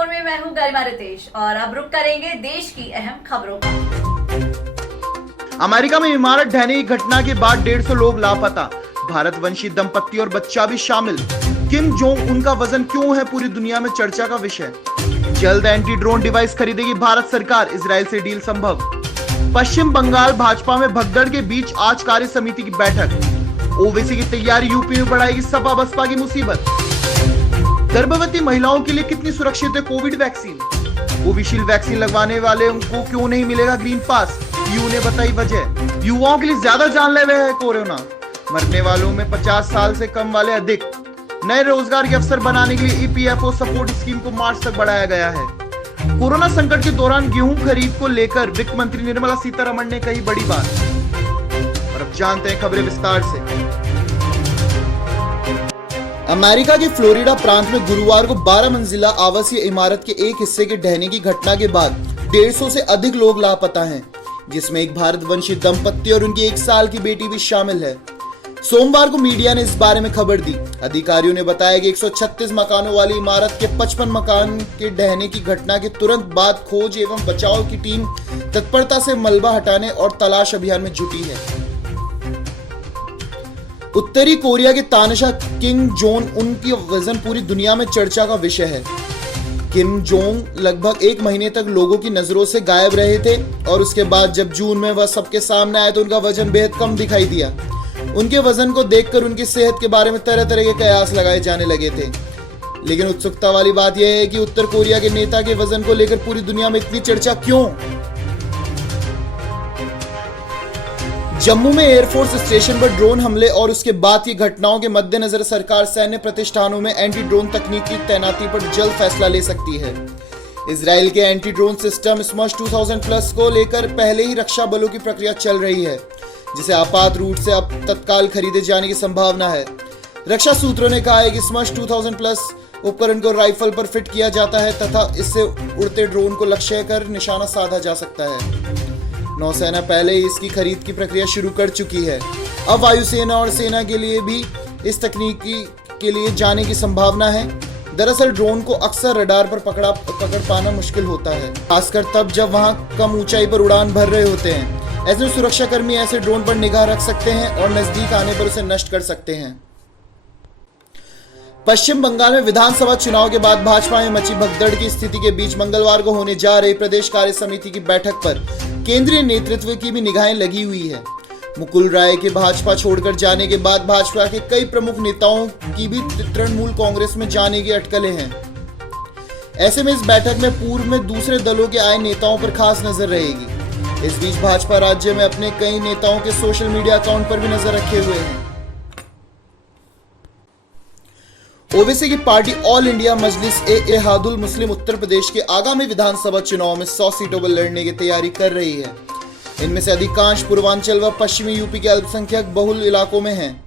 24 में मैं हूं गरिमा रितेश और अब रुक करेंगे देश की अहम खबरों का। अमेरिका में इमारत ढहने की घटना के बाद 150 लोग लापता, भारतवंशी दंपत्ति और बच्चा भी शामिल। किम जोंग उन का वजन क्यों है पूरी दुनिया में चर्चा का विषय। जल्द एंटी ड्रोन डिवाइस खरीदेगी भारत सरकार, इजराइल से डील संभव। पश्चिम बंगाल भाजपा में भगदड़ के बीच आज कार्य समिति की बैठक। ओवैसी की तैयारी यूपी में बढ़ाएगी सपा बसपा की मुसीबत। गर्भवती महिलाओं के लिए कितनी सुरक्षित है कोविड वैक्सीन। कोविशील्ड वैक्सीन लगवाने वाले उनको क्यों नहीं मिलेगा ग्रीन पास, यूं ने बताई वजह। युवाओं के लिए ज्यादा जानलेवा है कोरोना, मरने वालों में 50 साल से कम वाले अधिक। नए रोजगार के अवसर बनाने के लिए ईपीएफओ सपोर्ट स्कीम को मार्च तक बढ़ाया गया है। कोरोना संकट के दौरान गेहूं खरीद को लेकर वित्त मंत्री निर्मला सीतारमण ने कही बड़ी बात। और अब जानते हैं खबरें विस्तार से। अमेरिका के फ्लोरिडा प्रांत में गुरुवार को 12 मंजिला आवासीय इमारत के एक हिस्से के ढहने की घटना के बाद 150 से अधिक लोग लापता हैं, जिसमें एक भारतवंशी दंपत्ति और उनकी 1 साल की बेटी भी शामिल है। सोमवार को मीडिया ने इस बारे में खबर दी। अधिकारियों ने बताया कि 136 मकानों वाली इमारत के 55 मकान के ढहने की घटना के तुरंत बाद खोज एवं बचाव की टीम तत्परता से मलबा हटाने और तलाश अभियान में जुटी है। उत्तरी कोरिया के तानाशाह किम जोंग उन की वजन पूरी दुनिया में चर्चा का विषय है। किम जोंग लगभग 1 महीने तक लोगों की नजरों से गायब रहे थे और उसके बाद जब जून में वह सबके सामने आए तो उनका वजन बेहद कम दिखाई दिया। उनके वजन को देखकर उनकी सेहत के बारे में तरह तरह के कयास लगाए जाने लगे थे। लेकिन उत्सुकता वाली बात यह है कि उत्तर कोरिया के नेता के वजन को लेकर पूरी दुनिया में इतनी चर्चा क्यों। जम्मू में एयरफोर्स स्टेशन पर ड्रोन हमले और उसके बाद की घटनाओं के मद्देनजर सरकार सैन्य प्रतिष्ठानों में एंटी ड्रोन तकनीक की तैनाती पर जल्द फैसला ले सकती है। इजराइल के एंटी ड्रोन सिस्टम स्मश 2000+ को लेकर पहले ही रक्षा बलों की प्रक्रिया चल रही है, जिसे आपात रूट से अब तत्काल खरीदे जाने की संभावना है। रक्षा सूत्रों ने कहा है कि स्मश 2000+ उपकरण को राइफल पर फिट किया जाता है तथा इससे उड़ते ड्रोन को लक्ष्य कर निशाना साधा जा सकता है। नौसेना पहले ही इसकी खरीद की प्रक्रिया शुरू कर चुकी है। अब वायुसेना और सेना के लिए भी इस तकनीक के लिए जाने की संभावना है। दरअसल ड्रोन को अक्सर रडार पर पकड़ पाना मुश्किल होता है, खासकर तब जब वहां कम ऊंचाई पर उड़ान भर रहे होते हैं। ऐसे में सुरक्षाकर्मी ऐसे ड्रोन पर निगाह रख सकते हैं और नजदीक आने पर उसे नष्ट कर सकते हैं। पश्चिम बंगाल में विधानसभा चुनाव के बाद भाजपा में मची भगदड़ की स्थिति के बीच मंगलवार को होने जा रही प्रदेश कार्य समिति की बैठक पर केंद्रीय नेतृत्व की भी निगाहें लगी हुई है। मुकुल राय के भाजपा छोड़कर जाने के बाद भाजपा के कई प्रमुख नेताओं की भी तृणमूल कांग्रेस में जाने की अटकलें हैं। ऐसे में इस बैठक में पूर्व में दूसरे दलों के आए नेताओं पर खास नजर रहेगी। इस बीच भाजपा राज्य में अपने कई नेताओं के सोशल मीडिया अकाउंट पर भी नजर रखे हुए है। ओवैसी की पार्टी ऑल इंडिया मजलिस इत्तेहादुल मुस्लिम उत्तर प्रदेश के आगामी विधानसभा चुनाव में 100 सीटों पर लड़ने की तैयारी कर रही है। इनमें से अधिकांश पूर्वांचल व पश्चिमी यूपी के अल्पसंख्यक बहुल इलाकों में हैं।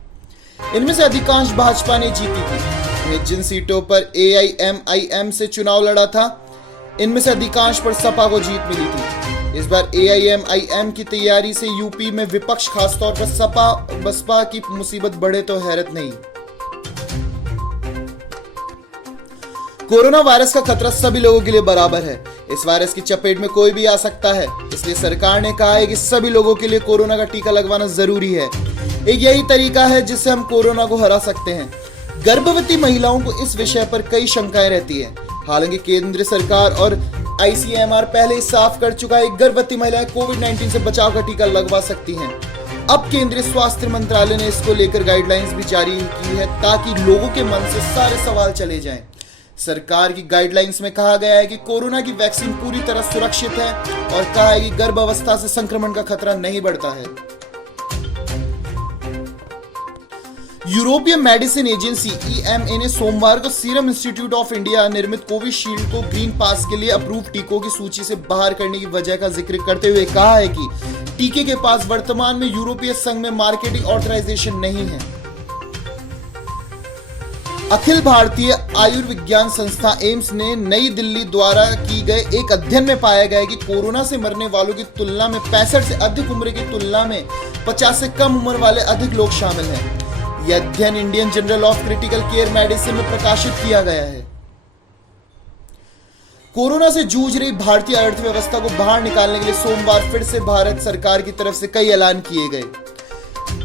इनमें से अधिकांश भाजपा ने जीती थी। जिन सीटों पर AIMIM से चुनाव लड़ा था, इनमें से अधिकांश पर सपा को जीत मिली थी। इस बार AIMIM की तैयारी से यूपी में विपक्ष, खासतौर पर सपा बसपा की मुसीबत बढ़े तो हैरत नहीं। कोरोना वायरस का खतरा सभी लोगों के लिए बराबर है। इस वायरस की चपेट में कोई भी आ सकता है, इसलिए सरकार ने कहा है कि सभी लोगों के लिए कोरोना का टीका लगवाना जरूरी है। एक यही तरीका है जिससे हम कोरोना को हरा सकते हैं। गर्भवती महिलाओं को इस विषय पर कई शंकाएं रहती है। हालांकि केंद्र सरकार और ICMR पहले ही साफ कर चुका है, गर्भवती महिलाएं कोविड-19 से बचाव का टीका लगवा सकती हैं। अब केंद्रीय स्वास्थ्य मंत्रालय ने इसको लेकर गाइडलाइंस भी जारी की है ताकि लोगों के मन से सारे सवाल चले जाएं। सरकार की गाइडलाइंस में कहा गया है कि कोरोना की वैक्सीन पूरी तरह सुरक्षित है और कहा है कि गर्भावस्था से संक्रमण का खतरा नहीं बढ़ता है। यूरोपीय मेडिसिन एजेंसी EMA ने सोमवार को सीरम इंस्टीट्यूट ऑफ इंडिया निर्मित कोविशील्ड को ग्रीन पास के लिए अप्रूव टीकों की सूची से बाहर करने की वजह का जिक्र करते हुए कहा है कि टीके के पास वर्तमान में यूरोपीय संघ में मार्केटिंग ऑथराइजेशन नहीं है। अखिल भारतीय आयुर्विज्ञान संस्था एम्स ने नई दिल्ली द्वारा की गए एक अध्ययन में पाया गया कि कोरोना से मरने वालों की तुलना में 65 से अधिक उम्र की तुलना में 50 से कम उम्र वाले अधिक लोग शामिल हैं। यह अध्ययन Indian journal of critical care medicine में प्रकाशित किया गया है। कोरोना से जूझ रही भारतीय अर्थव्यवस्था को बाहर निकालने के लिए सोमवार फिर से भारत सरकार की तरफ से कई ऐलान किए गए।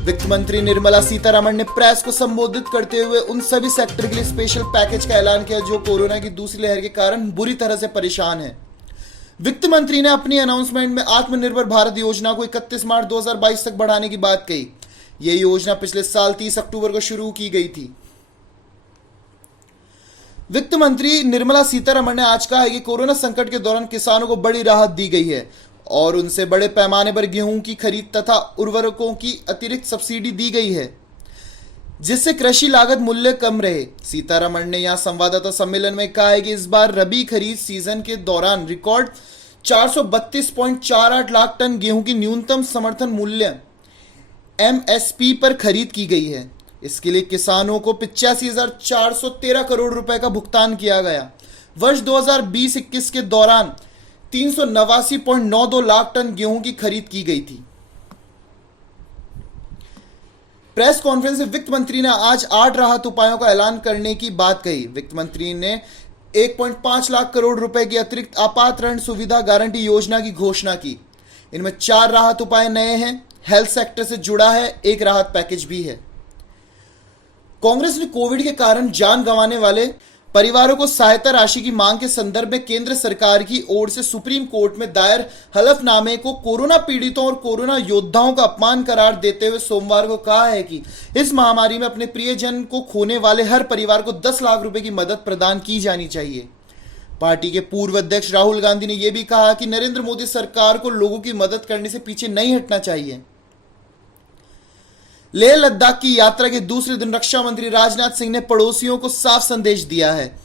वित्त मंत्री निर्मला सीतारमण ने प्रेस को संबोधित करते हुए उन सभी सेक्टर के लिए स्पेशल पैकेज का ऐलान किया जो कोरोना की दूसरी लहर के कारण बुरी तरह से परेशान हैं। वित्त मंत्री ने अपनी अनाउंसमेंट में आत्मनिर्भर भारत योजना को 31 मार्च 2022 तक बढ़ाने की बात कही। यह योजना पिछले साल 30 अक्टूबर को शुरू की गई थी। वित्त मंत्री निर्मला सीतारमण ने आज कहा है कि कोरोना संकट के दौरान किसानों को बड़ी राहत दी गई है और उनसे बड़े पैमाने पर गेहूं की खरीद तथा उर्वरकों की अतिरिक्त सब्सिडी दी गई है, जिससे कृषि लागत मूल्य कम रहे। सीतारमण ने यहां संवाददाता सम्मेलन में कहा है कि इस बार रबी खरीद सीजन के दौरान रिकॉर्ड 432.48 लाख टन गेहूं की न्यूनतम समर्थन मूल्य एमएसपी पर खरीद की गई है। इसके लिए किसानों को 85,413 करोड़ रुपए का भुगतान किया गया। वर्ष 2020-21 के दौरान 389.92 लाख टन गेहूं की खरीद की गई थी। प्रेस कॉन्फ्रेंस में वित्त मंत्री ने आज 8 राहत उपायों का ऐलान करने की बात कही। वित्त मंत्री ने 1.5 लाख करोड़ रुपए की अतिरिक्त आपात ऋण सुविधा गारंटी योजना की घोषणा की। इनमें 4 राहत उपाय नए हैं, हेल्थ सेक्टर से जुड़ा है, एक राहत पैकेज भी है। कांग्रेस ने कोविड के कारण जान गंवाने वाले परिवारों को सहायता राशि की मांग के संदर्भ में केंद्र सरकार की ओर से सुप्रीम कोर्ट में दायर हलफनामे को कोरोना पीड़ितों और कोरोना योद्धाओं का अपमान करार देते हुए सोमवार को कहा है कि इस महामारी में अपने प्रियजन को खोने वाले हर परिवार को 10 लाख रुपए की मदद प्रदान की जानी चाहिए। पार्टी के पूर्व अध्यक्ष राहुल गांधी ने यह भी कहा कि नरेंद्र मोदी सरकार को लोगों की मदद करने से पीछे नहीं हटना चाहिए। लेह लद्दाख की यात्रा के दूसरे दिन रक्षा मंत्री राजनाथ सिंह ने पड़ोसियों को साफ संदेश दिया है।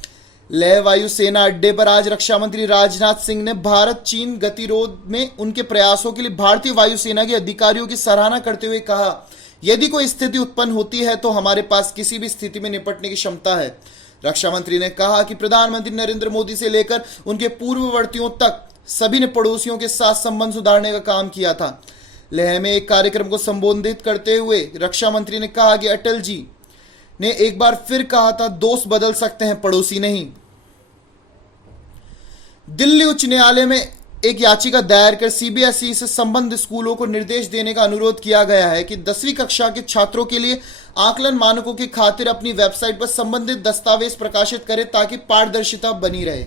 लेह वायु सेना अड्डे पर आज रक्षा मंत्री राजनाथ सिंह ने भारत चीन गतिरोध में उनके प्रयासों के लिए भारतीय वायुसेना के अधिकारियों की सराहना करते हुए कहा, यदि कोई स्थिति उत्पन्न होती है तो हमारे पास किसी भी स्थिति में निपटने की क्षमता है। रक्षा मंत्री ने कहा कि प्रधानमंत्री नरेंद्र मोदी से लेकर उनके पूर्ववर्तियों तक सभी ने पड़ोसियों के साथ संबंध सुधारने का काम किया था। लेह में एक कार्यक्रम को संबोधित करते हुए रक्षा मंत्री ने कहा कि अटल जी ने एक बार फिर कहा था, दोस्त बदल सकते हैं, पड़ोसी नहीं। दिल्ली उच्च न्यायालय में एक याचिका दायर कर सीबीएसई से संबद्ध स्कूलों को निर्देश देने का अनुरोध किया गया है कि 10वीं कक्षा के छात्रों के लिए आकलन मानकों की खातिर अपनी वेबसाइट पर संबंधित दस्तावेज प्रकाशित करें ताकि पारदर्शिता बनी रहे।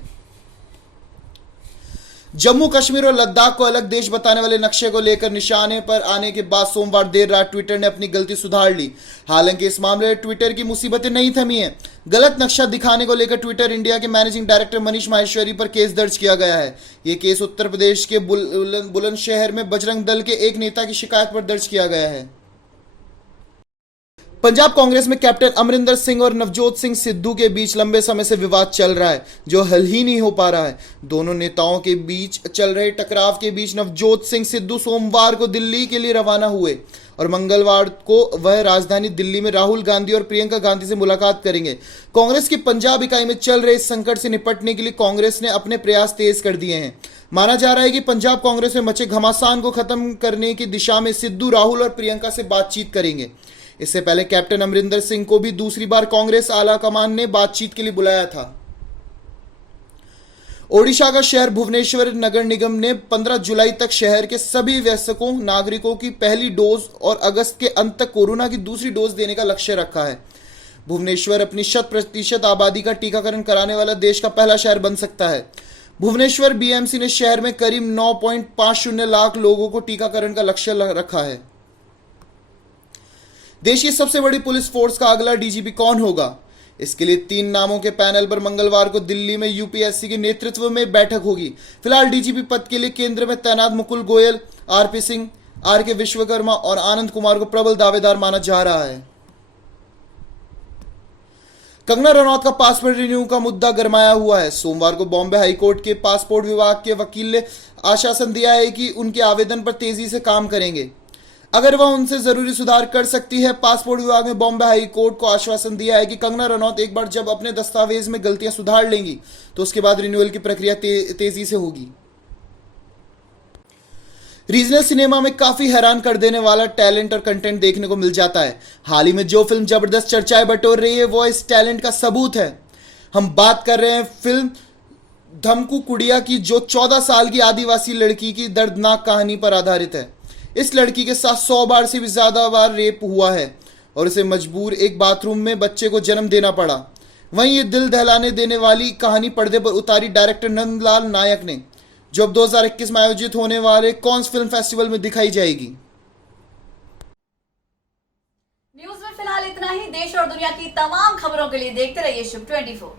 जम्मू कश्मीर और लद्दाख को अलग देश बताने वाले नक्शे को लेकर निशाने पर आने के बाद सोमवार देर रात ट्विटर ने अपनी गलती सुधार ली। हालांकि इस मामले में ट्विटर की मुसीबतें नहीं थमी हैं। गलत नक्शा दिखाने को लेकर ट्विटर इंडिया के मैनेजिंग डायरेक्टर मनीष माहेश्वरी पर केस दर्ज किया गया है। यह केस उत्तर प्रदेश के बुलंदशहर में बजरंग दल के एक नेता की शिकायत पर दर्ज किया गया है। पंजाब कांग्रेस में कैप्टन अमरिंदर सिंह और नवजोत सिंह सिद्धू के बीच लंबे समय से विवाद चल रहा है, जो हल ही नहीं हो पा रहा है। दोनों नेताओं के बीच चल रहे टकराव के बीच नवजोत सिंह सिद्धू सोमवार को दिल्ली के लिए रवाना हुए और मंगलवार को वह राजधानी दिल्ली में राहुल गांधी और प्रियंका गांधी से मुलाकात करेंगे। कांग्रेस की पंजाब इकाई में चल रहे इस संकट से निपटने के लिए कांग्रेस ने अपने प्रयास तेज कर दिए हैं। माना जा रहा है कि पंजाब कांग्रेस में मचे घमासान को खत्म करने की दिशा में सिद्धू राहुल और प्रियंका से बातचीत करेंगे। इससे पहले कैप्टन अमरिंदर सिंह को भी दूसरी बार कांग्रेस आला कमान ने बातचीत के लिए बुलाया था। ओडिशा का शहर भुवनेश्वर नगर निगम ने 15 जुलाई तक शहर के सभी वयस्कों नागरिकों की पहली डोज और अगस्त के अंत तक कोरोना की दूसरी डोज देने का लक्ष्य रखा है। भुवनेश्वर अपनी 100% आबादी का टीकाकरण कराने वाला देश का पहला शहर बन सकता है। भुवनेश्वर बीएमसी ने शहर में करीब 9.50 लाख लोगों को टीकाकरण का लक्ष्य रखा है। देश की सबसे बड़ी पुलिस फोर्स का अगला डीजीपी कौन होगा? इसके लिए 3 नामों के पैनल पर मंगलवार को दिल्ली में यूपीएससी के नेतृत्व में बैठक होगी। फिलहाल डीजीपी पद के लिए केंद्र में तैनात मुकुल गोयल, आरपी सिंह, आरके विश्वकर्मा और आनंद कुमार को प्रबल दावेदार माना जा रहा है। कंगना रनौत का पासपोर्ट रिन्यू का मुद्दा गरमाया हुआ है। सोमवार को बॉम्बे हाईकोर्ट के पासपोर्ट विभाग के वकील ने आश्वासन दिया है कि उनके आवेदन पर तेजी से काम करेंगे अगर वह उनसे जरूरी सुधार कर सकती है। पासपोर्ट विभाग ने बॉम्बे हाई कोर्ट को आश्वासन दिया है कि कंगना रनौत एक बार जब अपने दस्तावेज में गलतियां सुधार लेंगी तो उसके बाद रिन्यूअल की प्रक्रिया तेजी से होगी। रीजनल सिनेमा में काफी हैरान कर देने वाला टैलेंट और कंटेंट देखने को मिल जाता है। हाल ही में जो फिल्म जबरदस्त चर्चाएं बटोर रही है वो इस टैलेंट का सबूत है। हम बात कर रहे हैं फिल्म धमकू कुड़िया की, जो 14 साल की आदिवासी लड़की की दर्दनाक कहानी पर आधारित है। इस लड़की के साथ 100 बार से भी ज्यादा बार रेप हुआ है और उसे मजबूर एक बाथरूम में बच्चे को जन्म देना पड़ा। वहीं ये दिल दहलाने देने वाली कहानी पर्दे पर उतारी डायरेक्टर नंदलाल नायक ने, जो अब 2021 में आयोजित होने वाले कॉन्स फिल्म फेस्टिवल में दिखाई जाएगी। न्यूज में फिलहाल इतना ही। देश और दुनिया की तमाम खबरों के लिए देखते रहिए शुभ 24।